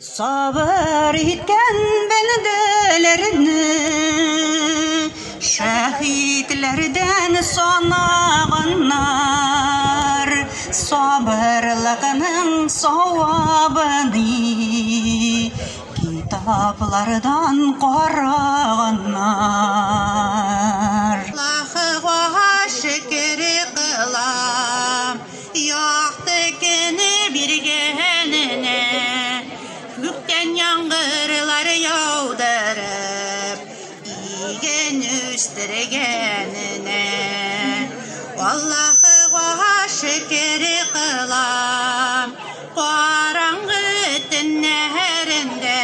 Sabır etken bendelerini şehitlerden sanağanlar sabırlığının savabını kitaplardan qarağanlar. Allah'a şükür kılam yoktukini birgenine gökten yağmurlar yağdırıp iyigen üstürgenine. Allah'a şükür kılam karanlık tünlerinde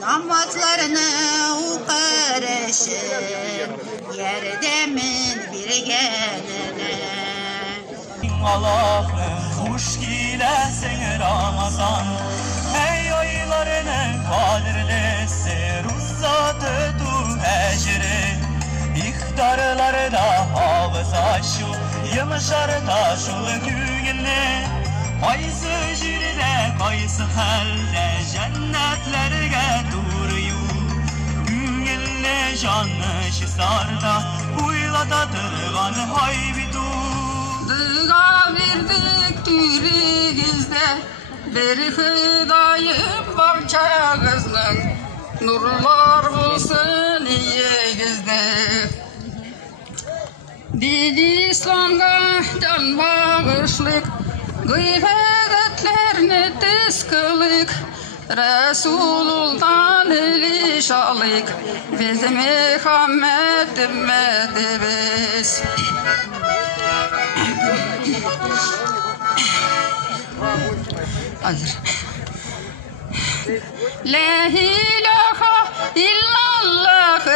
namazlarını okuruşum yerdemin birgenine. Allah'ım hoş gilesin Ramazan, ey aylarının kadirlisi ruhsatı tu ecri. İhtarlarda hafıza şu yımışarda şu güğünü, qaysı jirde qaysı halde cennetlerge duruyu. Güğünle canlı şisarda uylada dırgan haybidu. Dığa verdik türügüzde bir hıdayım barçağızın nurlar bulsun iyigizde. Din İslam'ga can bağışlık gıybetlerini tiz kılık. Resulullah ilişalik biz Muhammed ümmetibiz. Hayır. La ilahe illallah.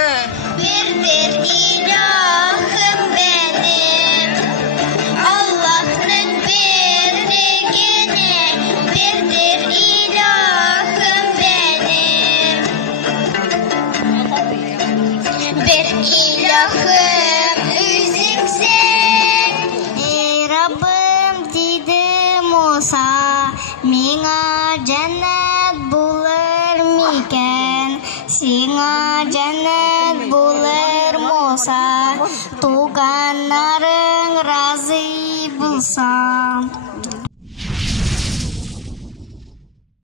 Birdir ilahım benim, Allah'ın birliğine. Birdir ilahım benim, bir ilahım üzümsen. Ey Rabbim dedi Musa, mina cennet bulur miken? Singa cennet bulur Musa, tuganlarың razı bulsam.